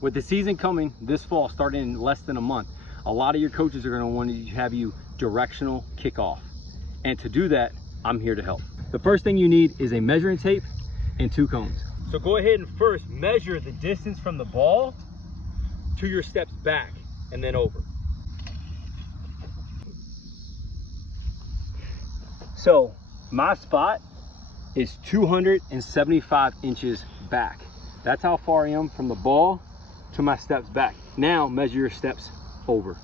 With the season coming this fall, starting in less than a month, a lot of your coaches are going to want to have you directional kickoff. And to do that, I'm here to help. The first thing you need is a measuring tape and 2 cones. So go ahead and first measure the distance from the ball to your steps back and then over. So my spot is 275 inches back. That's how far I am from the ball to my steps back. Now measure your steps over.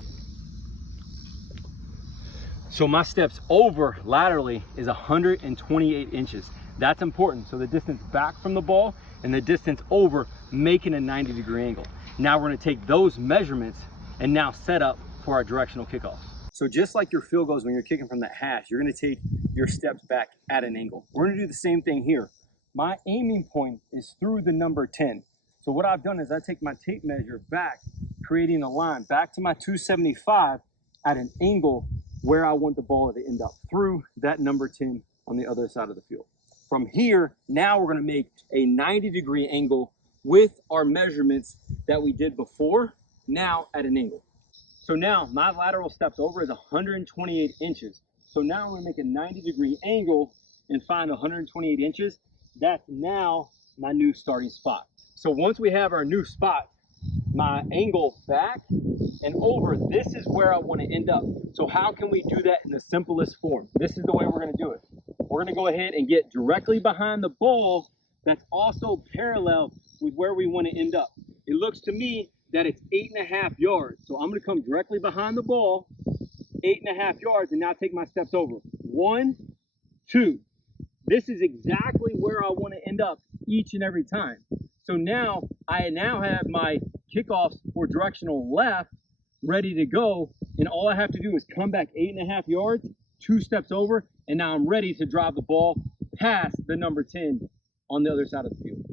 So my steps over laterally is 128 inches. That's important. So the distance back from the ball and the distance over, making a 90-degree angle. Now we're going to take those measurements and now set up for our directional kickoff. So just like your field goals when you're kicking from that hash, you're going to take your steps back at an angle. We're going to do the same thing here. My aiming point is through the number 10. So what I've done is I take my tape measure back, creating a line back to my 275 at an angle where I want the ball to end up, through that number 10 on the other side of the field. From here, now we're going to make a 90-degree angle with our measurements that we did before, now at an angle. So now my lateral steps over is 128 inches. So now I'm going to make a 90-degree angle and find 128 inches. That's now my new starting spot. So once we have our new spot, my angle back and over, this is where I want to end up. So how can we do that in the simplest form? This is the way we're going to do it. We're going to go ahead and get directly behind the ball that's also parallel with where we want to end up. It looks to me that it's 8.5 yards. So I'm going to come directly behind the ball, 8.5 yards, and now take my steps over. 1, 2. This is exactly where I want to end up each and every time. So now I have my kickoffs for directional left ready to go, and all I have to do is come back 8.5 yards, 2 steps over, and now I'm ready to drive the ball past the number 10 on the other side of the field.